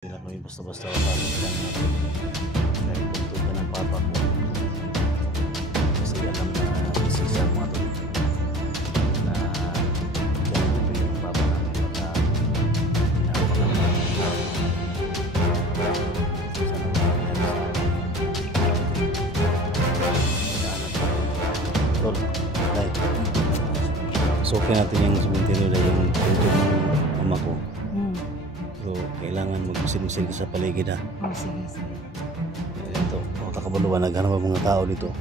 Hindi na kami basta-basta papasok lang natin. Dahil tugtugan ng papa ko. Kasi alam na isisa mga to. Na ganun po yung papa namin. Baka pinapakalang namin tao. Sana ba yan sa tol, like. So okay natin yung cemetery na yung punto ng mama ko. So, kailangan magmusin-musin ka sa paligid ha. Oh, sige, sige. Ito, makakabaluan, naghanap ang mga tao dito.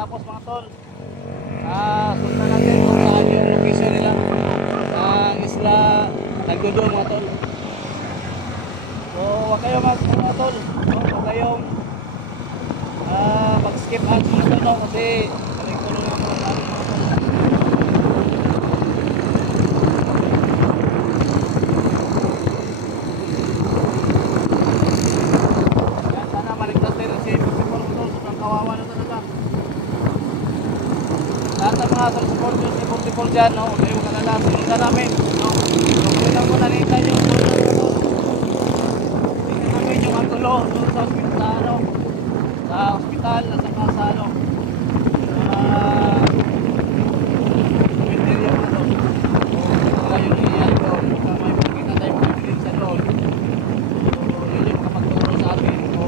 Tapos mga tol, sundan natin kung saan yung location nila ng isla Nagdudo mga tol. So huwag kayong mga tol, huwag kayong mag-skip ads mga tol, kasi tuloy-tuloy lang mga tol. Yan, sana maligtas din kasi pagkipon mga tol, sobrang kawawa na talaga. Lahat ng mga supporters ni Multiple dyan, no? Huwag kayong kalala, sinundan namin, no? So, kami lang muna nita nyo, tingnan namin yung angulo doon sa hospital, sa hospital, at saka sa, cemetery yung so, wala yung nangyayari doon, baka may makikita tayo mga ebidensya doon. So, yun yung makapagturo sa atin, o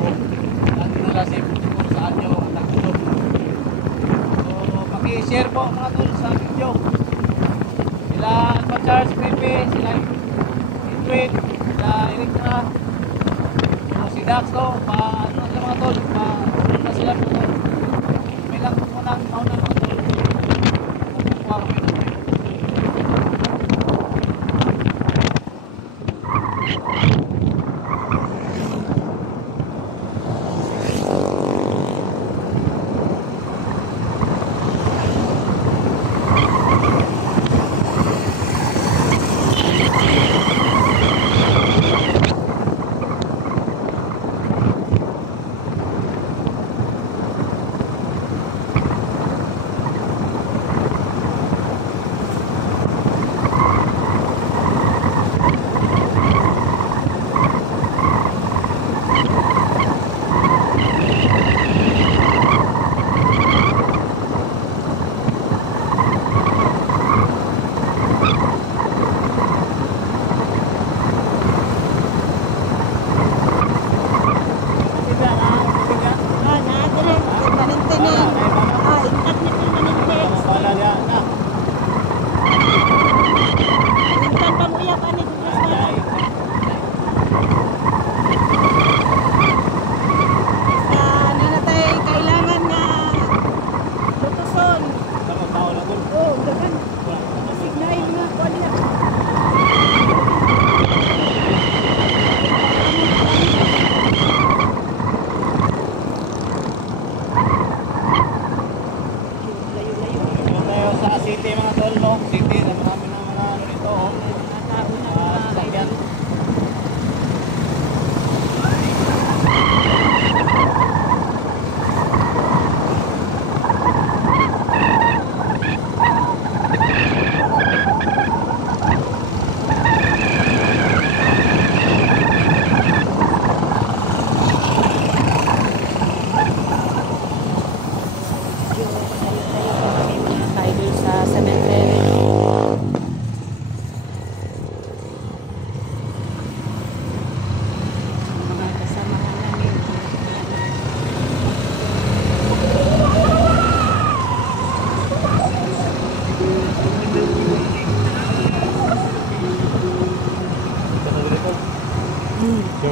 natin nila siguro saan yung nagtulog. I-share po mga tol sa video. Sila Alpha Charles, Creepy, sila Edwin, sila Electra, so, si Dax to, ano na sila mga tol, na sila po tol. May lang po muna ang mauna mga tol. Nakukuha kami na tayo.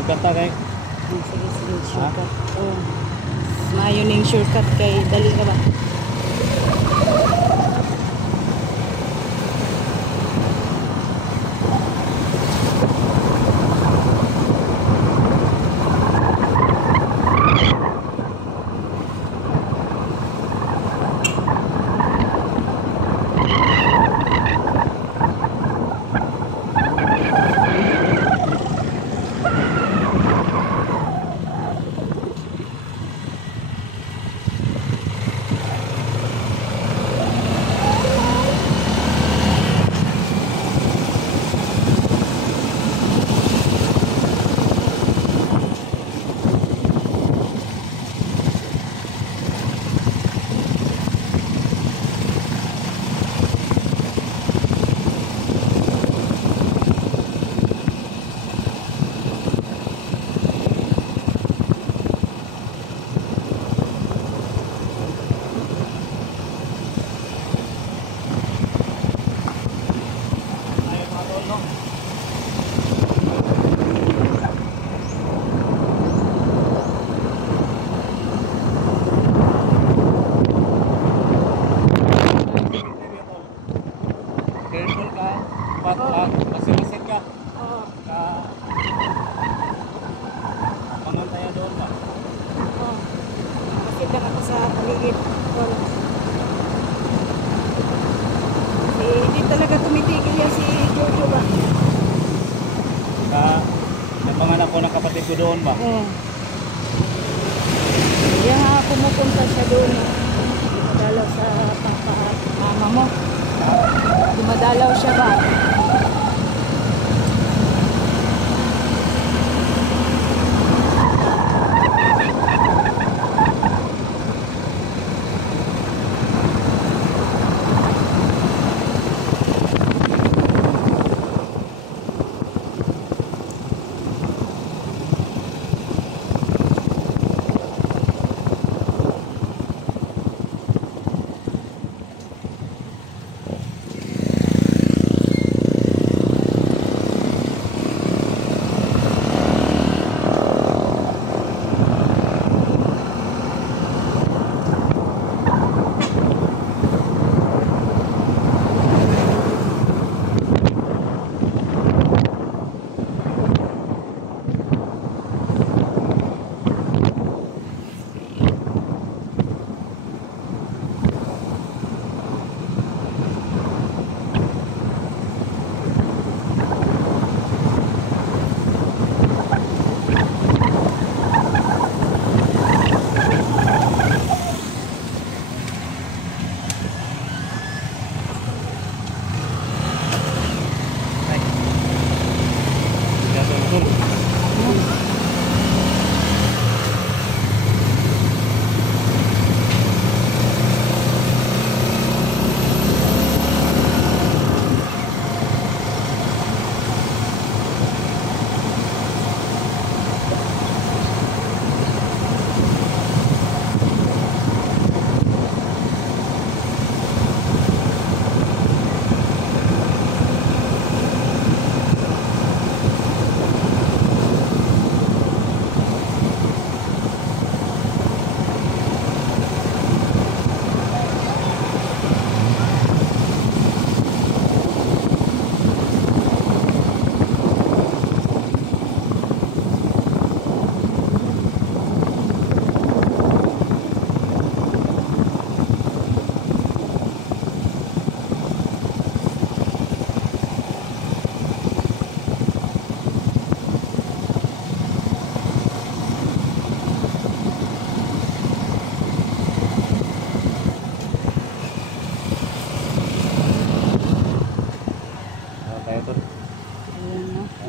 Shortcut ta kay. Sige, sige, shortcut. Oh. Maayo ning shortcut kay dali ka ba? Careful ka. Masin-masin ka. Oo. Pangantaya doon ba? Oo. Kasi lang ako sa paligid. Wala. Hindi talaga tumitigil yan si Jojo ba? Napanganak ko ng kapatid ko doon ba? Oo. Kaya nga pumupunta siya doon. Dumadalaw sa papa at mama mo. Dumadalaw siya ba?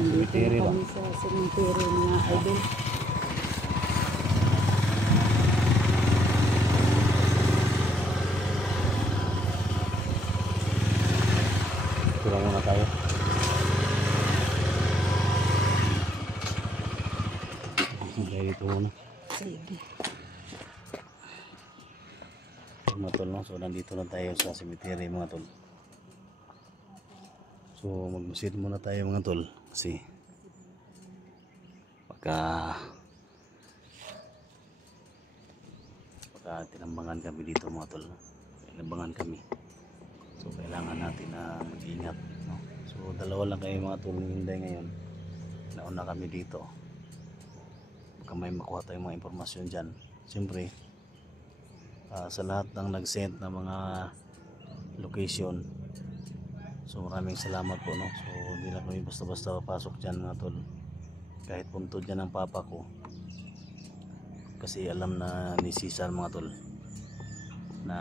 Cemetery ba? Kami sa cemetery mga idol. Ito lang muna tayo. Kaya dito muna. Sige. Mga tol, no? So nandito na tayo sa cemetery mga tol. So magmusid muna tayo mga tol kasi baka tinambangan kami dito mga tol, no? Tinambangan kami, so kailangan natin na mag-ingat, no? So dalawa lang kayo mga tol ng Inday ngayon, nauna kami dito, baka may makuha tayong mga impormasyon dyan. Siyempre sa lahat ng nag-send na mga location, so maraming salamat po, no? So hindi lang kami basta-basta papasok dyan mga tol, kahit puntod dyan ng papa ko, kasi alam na ni Cesar mga tol na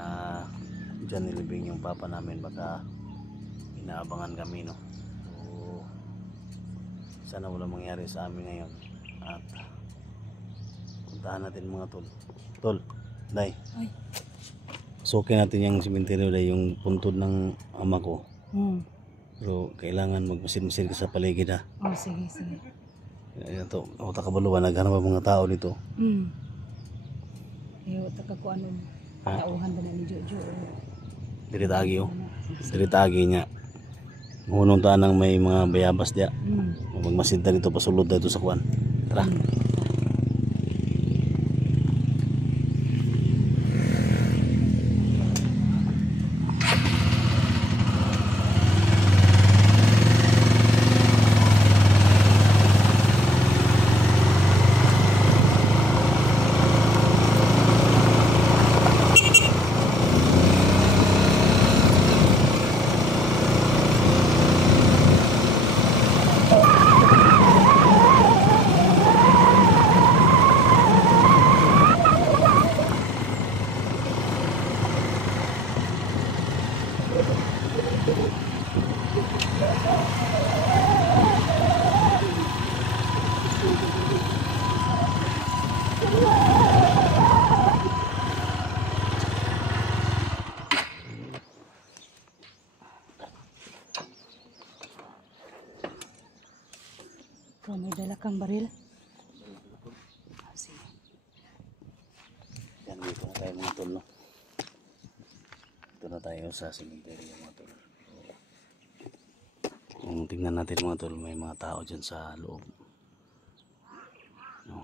dyan nilibing yung papa namin, baka inaabangan kami, no? So sana wala mangyari sa amin ngayon, at puntahan natin mga tol. Tol, Day, Ay. sukin natin yung simenteryo, Day, yung puntod ng ama ko. Pero kailangan magmasid-masid ka sa paligid, ha? Oh, sige, sige. Ayan to, ako takabaluan, naghanap ang mga tao dito. Ayaw, takakuan nun. Ha? Tauhan ba na ni Jojo? Diritagi, oh. Diritagi niya. Ngunong tanang may mga bayabas diya. Magmasid na dito, pasulod na ito sa kuwan. Tara. So, may dala kang baril? Sige. Yan, dito na tayo mga tol, no? Dito na tayo sa cemetery mga tol. Kung tingnan natin mga tol, may mga tao dyan sa loob, no?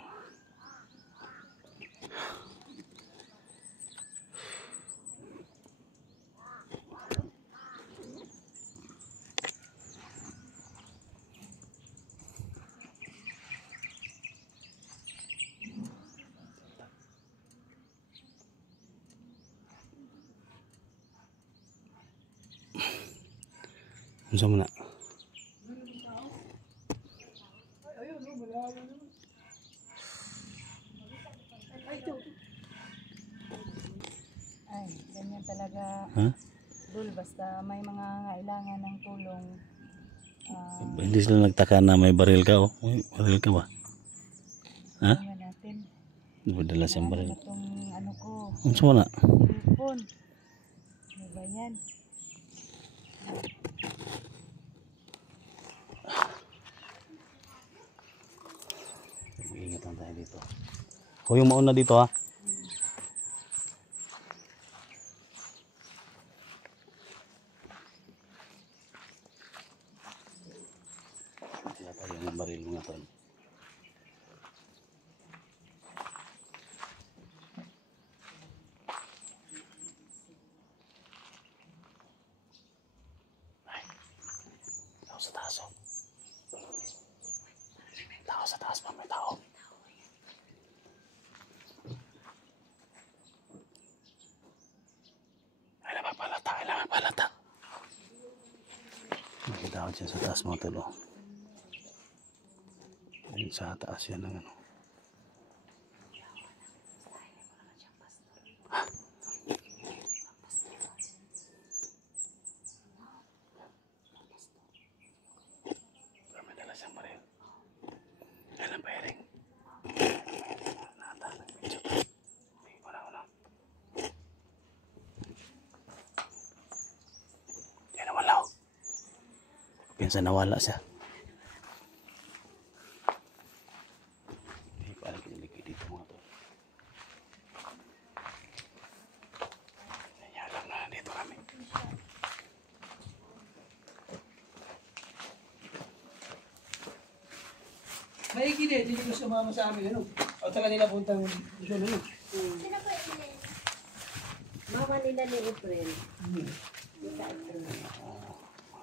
Unsa man na? Ay, ganyan talaga. Ha? Dul, basta may mga ngailangan ng tulong. Hindi sila nagtaka na may baril ka, oh. May baril ka ba? Ha? Tingnan natin. Dala siyang baril. Itong ano ko, Unsa man na? cellphone. Ano ba yan? Mag-ingat lang tayo dito. Huwag yung mauna dito, ha? Kaya tayo yung baril mga tol. Ay, tao sa taas, oh. Tao sa taas pa, may tao. Kailangan palata. Nakita ko dyan sa taas mga tol, oh. Ayun sa taas yan ng ano. May dala siyang baril. Yan ang bayaring. Nata, nag-video. Una. Yan nawala, oh. Pinsan nawala siya. Hindi pa alam piniliki dito mga to. Yan lang na dito kami. May ikili, hindi ko sumama sa amin, ano? O sa kanila puntang doon, ano? Mama nila ni April. Mga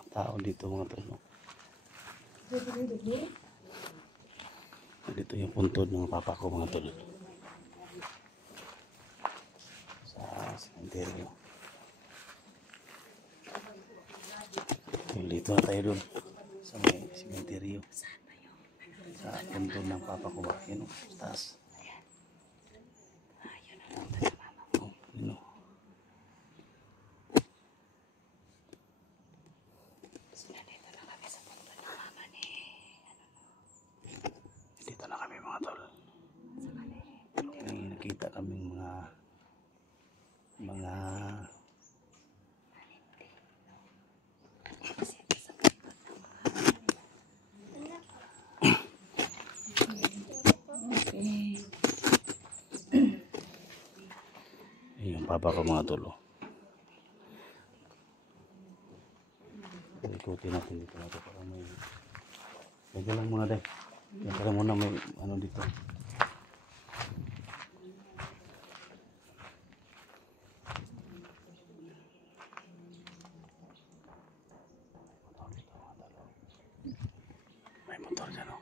tao dito mga tol. No? Dito yung puntod ng papa ko mga tol. Sa cemetery. Dito na tayo doon. Sa may cemetery. Sa puntod ng papa ko ba? Yan o. Sa taas. Oh, yun o. Dito na kami mga tol. May nakita kaming mga yung papa ko mga tol. Oh. Ikutin natin dito mga tol. Para may lagyan lang muna din. Lagyan lang muna may ano dito. May motor dyan o.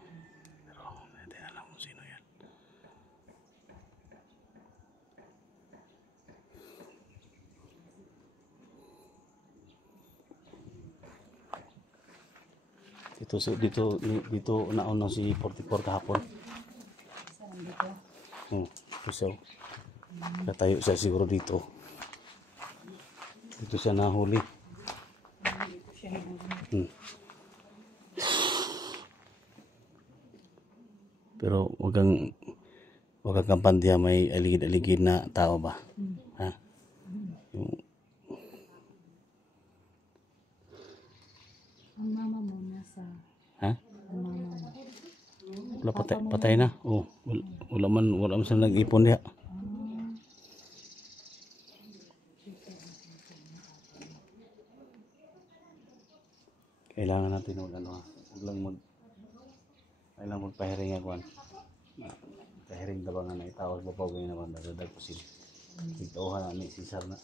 Pero hindi na lang kung sino yan. Dito nauna si 44 kahapon. So, natayo siya siguro dito. Dito siya nahuli. Pero wag kang kampandiya, may aligid-aligid na tao ba? Ha? Ang mama mo nasa... Ha? Ang mama mo. Wala patay na. Oh, wala man sila nag-ipon diha. Kailangan natin kailangan magpahiring ako. Pahiring tabangan na itawag pa ganyan naman. Dadadag ko sila. Ituhan na ni Cesar na.